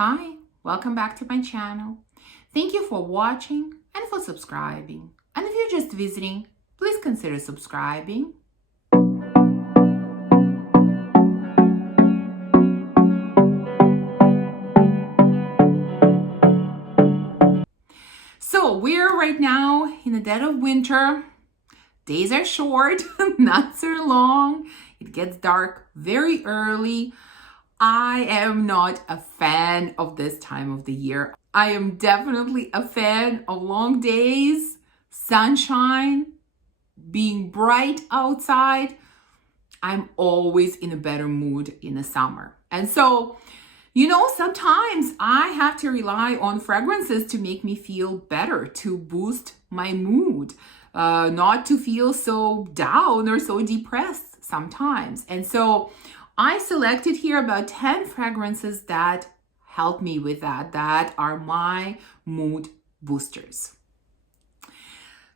Hi, welcome back to my channel. Thank you for watching and for subscribing. And if you're just visiting, please consider subscribing. So we're right now in the dead of winter. Days are short, nights are long. It gets dark very early. I am not a fan of this time of the year. I am definitely a fan of long days, sunshine, being bright outside. I'm always in a better mood in the summer. And so, sometimes I have to rely on fragrances to make me feel better, to boost my mood, not to feel so down or so depressed sometimes. And so I selected here about 10 fragrances that help me with that are my mood boosters.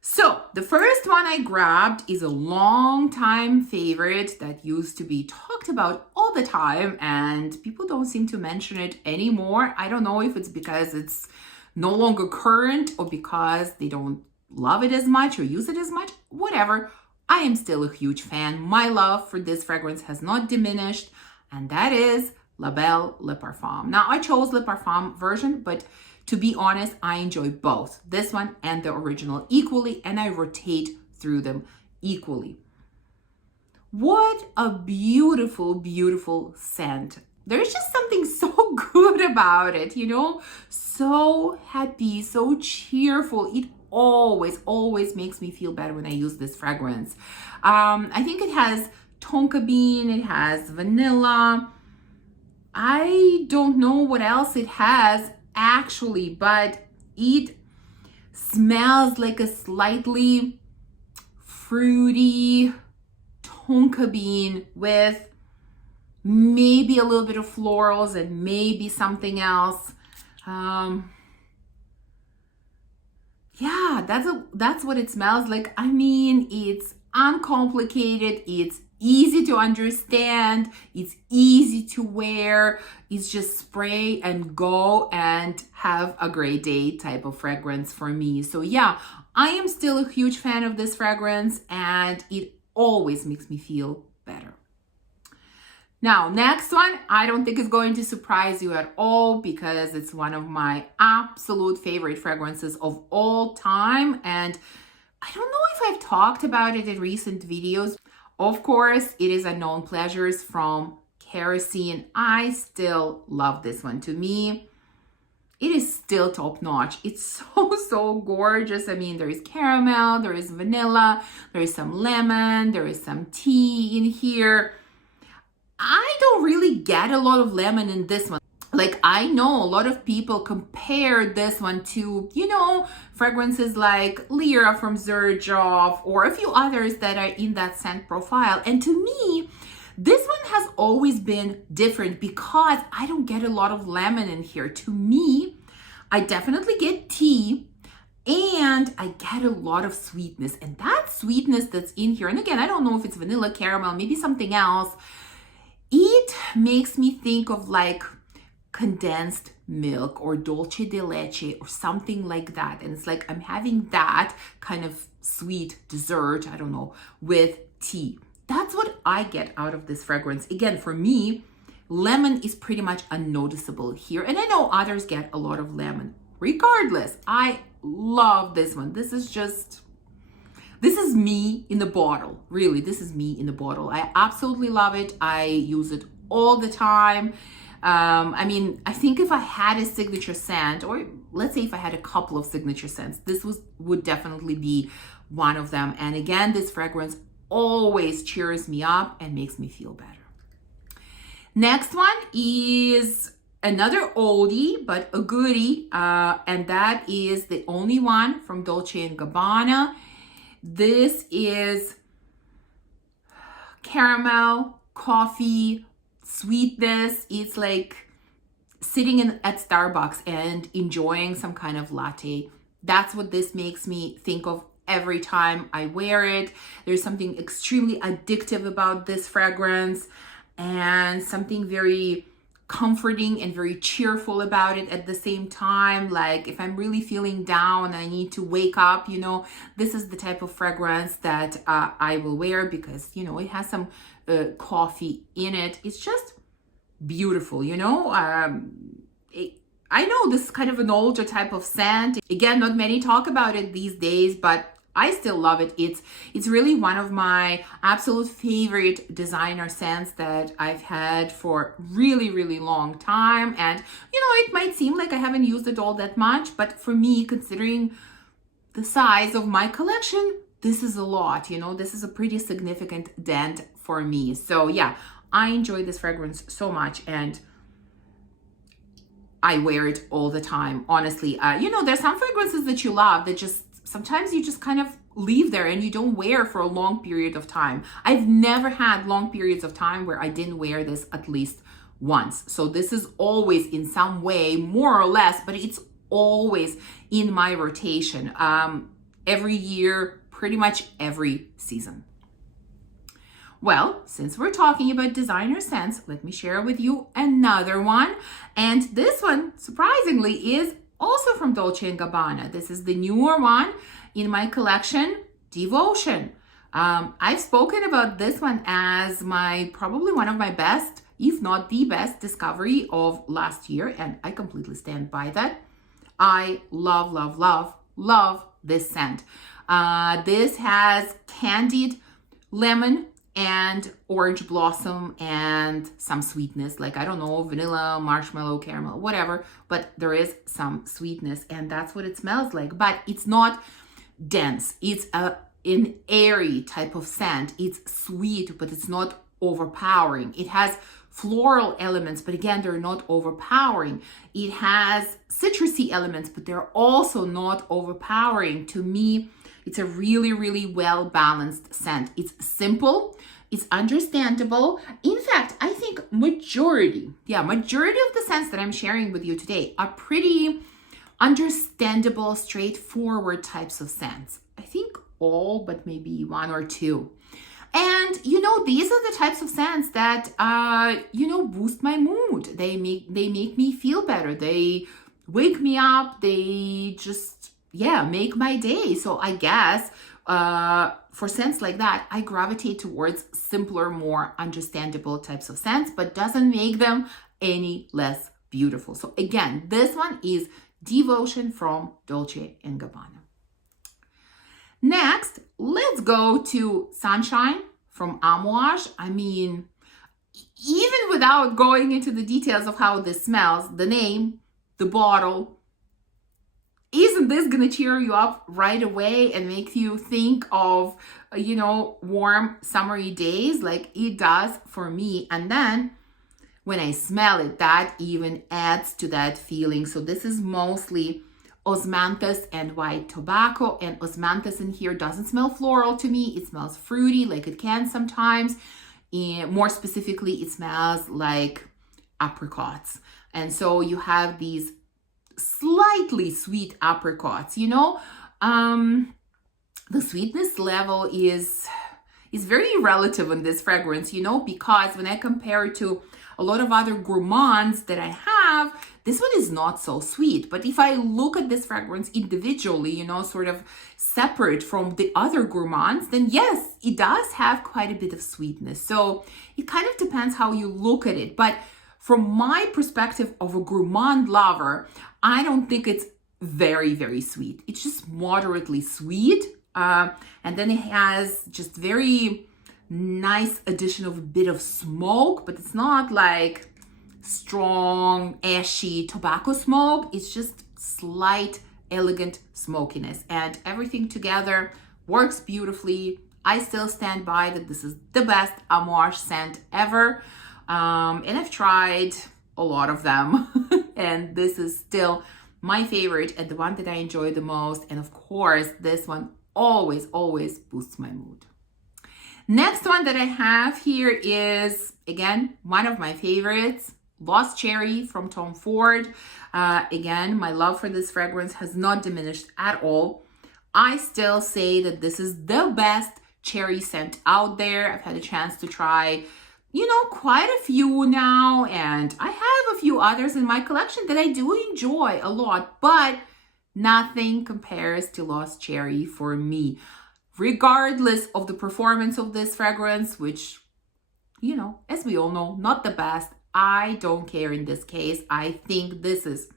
So the first one I grabbed is a long-time favorite that used to be talked about all the time, and people don't seem to mention it anymore. I don't know if it's because it's no longer current or because they don't love it as much or use it as much, whatever. I am still a huge fan. My love for this fragrance has not diminished, and that is La Belle Le Parfum. Now, I chose Le Parfum version, but to be honest, I enjoy both this one and the original equally, and I rotate through them equally. What a beautiful, beautiful scent. There's just something so good about it, so happy, so cheerful. It always makes me feel better when I use this fragrance. I think it has tonka bean, it has vanilla. I don't know what else it has actually, but it smells like a slightly fruity tonka bean with maybe a little bit of florals and maybe something else. Yeah, that's what it smells like. I mean, it's uncomplicated, it's easy to understand, it's easy to wear. It's just spray and go and have a great day type of fragrance for me. So yeah, I am still a huge fan of this fragrance, and it always makes me feel better. Now, next one, I don't think is going to surprise you at all because it's one of my absolute favorite fragrances of all time. And I don't know if I've talked about it in recent videos. Of course, it is Unknown Pleasures from Kerosene. I still love this one. To me, it is still top notch. It's so gorgeous. I mean, there is caramel, there is vanilla, there is some lemon, there is some tea in here. I don't really get a lot of lemon in this one. Like, I know a lot of people compare this one to, fragrances like Lyra from Xerjoff or a few others that are in that scent profile. And to me, this one has always been different because I don't get a lot of lemon in here. To me, I definitely get tea and I get a lot of sweetness. And that sweetness that's in here, and again, I don't know if it's vanilla, caramel, maybe something else, it makes me think of like condensed milk or dulce de leche or something like that. And it's like I'm having that kind of sweet dessert, I don't know, with tea. That's what I get out of this fragrance. Again, for me, lemon is pretty much unnoticeable here. And I know others get a lot of lemon. Regardless, I love this one. This is me in the bottle. Really, this is me in the bottle. I absolutely love it. I use it all the time. I mean, I think if I had a signature scent, or let's say if I had a couple of signature scents, this would definitely be one of them. And again, this fragrance always cheers me up and makes me feel better. Next one is another oldie, but a goodie, and that is the only one from Dolce & Gabbana. This is caramel, coffee, sweetness. It's like sitting at Starbucks and enjoying some kind of latte. That's what this makes me think of every time I wear it. There's something extremely addictive about this fragrance and something very comforting and very cheerful about it at the same time. Like if I'm really feeling down, I need to wake up, this is the type of fragrance that I will wear because, it has some coffee in it. It's just beautiful, I know this is kind of an older type of scent. Again, not many talk about it these days, but I still love it. It's really one of my absolute favorite designer scents that I've had for really, really long time. And, it might seem like I haven't used it all that much, but for me, considering the size of my collection, this is a lot, this is a pretty significant dent for me. So yeah, I enjoy this fragrance so much and I wear it all the time, honestly. There's some fragrances that you love that sometimes you just kind of leave there and you don't wear for a long period of time. I've never had long periods of time where I didn't wear this at least once. So this is always in some way, more or less, but it's always in my rotation. Every year, pretty much every season. Well, since we're talking about designer scents, let me share with you another one. And this one, surprisingly, is also from Dolce & Gabbana. This is the newer one in my collection, Devotion. I've spoken about this one as probably one of my best, if not the best, discovery of last year. And I completely stand by that. I love, love, love, love this scent. This has candied lemon and orange blossom and some sweetness, like I don't know, vanilla, marshmallow, caramel, whatever, but there is some sweetness and that's what it smells like. But it's not dense. It's an airy type of scent. It's sweet, but it's not overpowering. It has floral elements, but again, they're not overpowering. It has citrusy elements, but they're also not overpowering. To me, it's a really, really well-balanced scent. It's simple, it's understandable. In fact, I think majority of the scents that I'm sharing with you today are pretty understandable, straightforward types of scents. I think all, but maybe one or two. And, these are the types of scents that, boost my mood. They make me feel better. They wake me up. They just, make my day. So I guess for scents like that, I gravitate towards simpler, more understandable types of scents, but doesn't make them any less beautiful. So again, this one is Devotion from Dolce & Gabbana. Next, let's go to Sunshine from Amouage. I mean, even without going into the details of how this smells, the name, the bottle, isn't this gonna cheer you up right away and make you think of, warm summery days like it does for me? And then when I smell it, that even adds to that feeling. So this is mostly osmanthus and white tobacco, and osmanthus in here doesn't smell floral to me. It smells fruity like it can sometimes. And more specifically, it smells like apricots. And so you have these slightly sweet apricots, the sweetness level is very relative in this fragrance, because when I compare it to a lot of other gourmands that I have, this one is not so sweet. But if I look at this fragrance individually, sort of separate from the other gourmands, then yes, it does have quite a bit of sweetness. So it kind of depends how you look at it. But from my perspective of a gourmand lover, I don't think it's very, very sweet. It's just moderately sweet. And then it has just very nice addition of a bit of smoke, but it's not like strong, ashy tobacco smoke. It's just slight, elegant smokiness. And everything together works beautifully. I still stand by that this is the best Amouage scent ever. And I've tried a lot of them. And this is still my favorite and the one that I enjoy the most. And of course, this one always, always boosts my mood. Next one that I have here is, again, one of my favorites, Lost Cherry from Tom Ford. Again, my love for this fragrance has not diminished at all. I still say that this is the best cherry scent out there. I've had a chance to try quite a few now, and I have a few others in my collection that I do enjoy a lot, but nothing compares to Lost Cherry for me. Regardless of the performance of this fragrance, which, as we all know, not the best, I don't care in this case. I think this is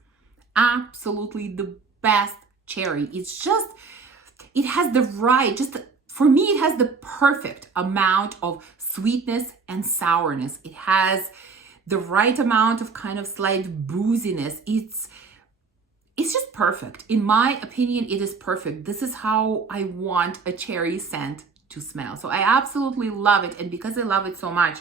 absolutely the best cherry. It's just, it has the right, for me, it has the perfect amount of sweetness and sourness. It has the right amount of kind of slight booziness. It's just perfect. In my opinion, it is perfect. This is how I want a cherry scent to smell. So I absolutely love it. And because I love it so much,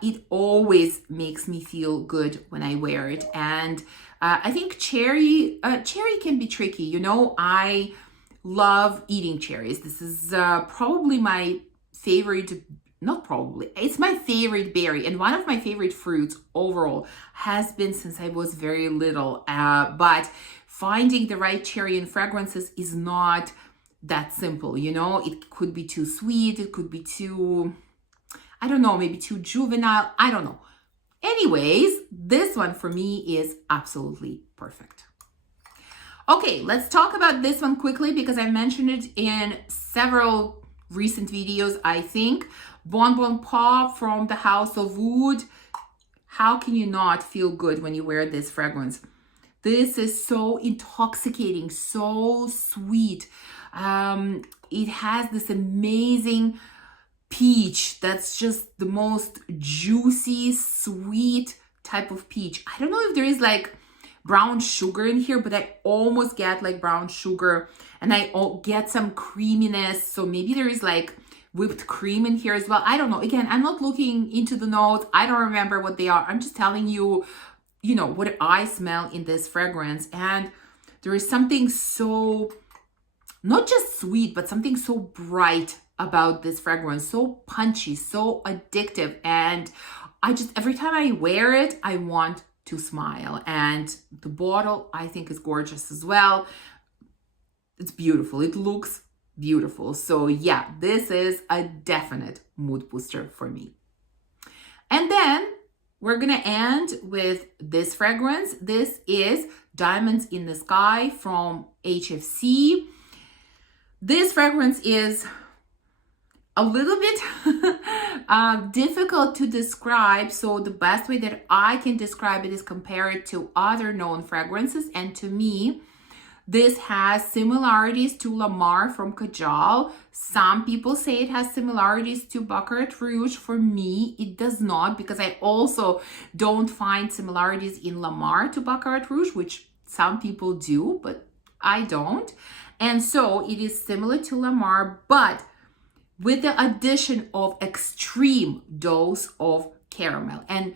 it always makes me feel good when I wear it. And I think cherry can be tricky. I love eating cherries. This is probably my favorite, not probably, it's my favorite berry and one of my favorite fruits overall has been since I was very little. But finding the right cherry in fragrances is not that simple. It could be too sweet. It could be too, I don't know, maybe too juvenile. I don't know. Anyways, this one for me is absolutely perfect. Okay, let's talk about this one quickly because I mentioned it in several recent videos, I think. Bon Bon Pop from the House of Wood. How can you not feel good when you wear this fragrance? This is so intoxicating, so sweet. It has this amazing peach that's just the most juicy, sweet type of peach. I don't know if there is like brown sugar in here, but I almost get like brown sugar and I get some creaminess. So maybe there is like whipped cream in here as well. I don't know. Again, I'm not looking into the notes. I don't remember what they are. I'm just telling you, what I smell in this fragrance. And there is something so, not just sweet, but something so bright about this fragrance, so punchy, so addictive. And every time I wear it, I want to smile. And the bottle, I think, is gorgeous as well. It's beautiful. It looks beautiful. So yeah, this is a definite mood booster for me. And then we're gonna end with this fragrance. This is Diamonds in the Sky from HFC. This fragrance is a little bit difficult to describe. So the best way that I can describe it is compare it to other known fragrances. And to me, this has similarities to Lamar from Kajal. Some people say it has similarities to Baccarat Rouge. For me, it does not, because I also don't find similarities in Lamar to Baccarat Rouge, which some people do, but I don't. And so it is similar to Lamar, but with the addition of extreme dose of caramel. And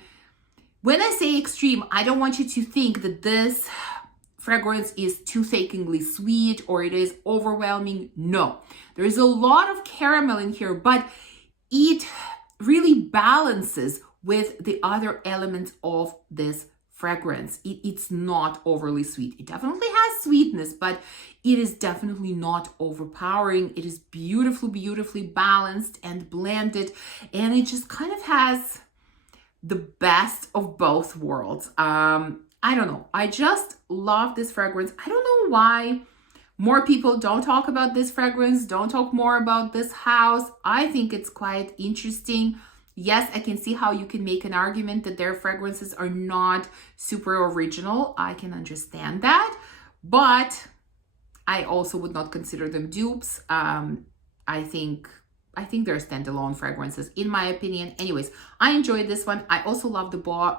when I say extreme, I don't want you to think that this fragrance is toothachingly sweet or it is overwhelming. No, there is a lot of caramel in here, but it really balances with the other elements of this fragrance. It's not overly sweet. It definitely has sweetness, but it is definitely not overpowering. It is beautifully balanced and blended, and it just kind of has the best of both worlds. I don't know. I just love this fragrance. I don't know why more people don't talk about this fragrance, don't talk more about this house. I think it's quite interesting. Yes, I can see how you can make an argument that their fragrances are not super original. I can understand that, but I also would not consider them dupes. I think they're standalone fragrances, in my opinion. Anyways, I enjoyed this one. I also love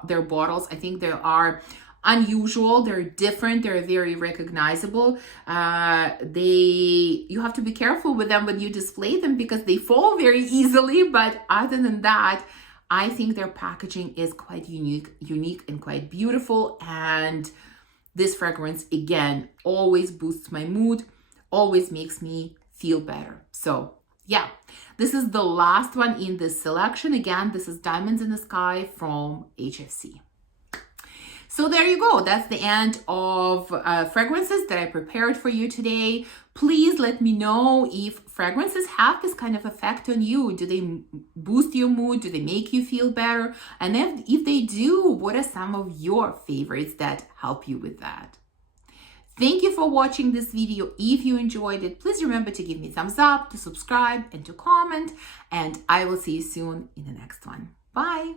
their bottles. I think they are unusual, they're different, they're very recognizable. You have to be careful with them when you display them because they fall very easily, but other than that, I think their packaging is quite unique and quite beautiful. And this fragrance, again, always boosts my mood, always makes me feel better. So yeah, this is the last one in this selection. Again, this is Diamonds in the Sky from HFC. So there you go. That's the end of fragrances that I prepared for you today. Please let me know if fragrances have this kind of effect on you. Do they boost your mood? Do they make you feel better? And if they do, what are some of your favorites that help you with that? Thank you for watching this video. If you enjoyed it, please remember to give me a thumbs up, to subscribe, and to comment. And I will see you soon in the next one. Bye.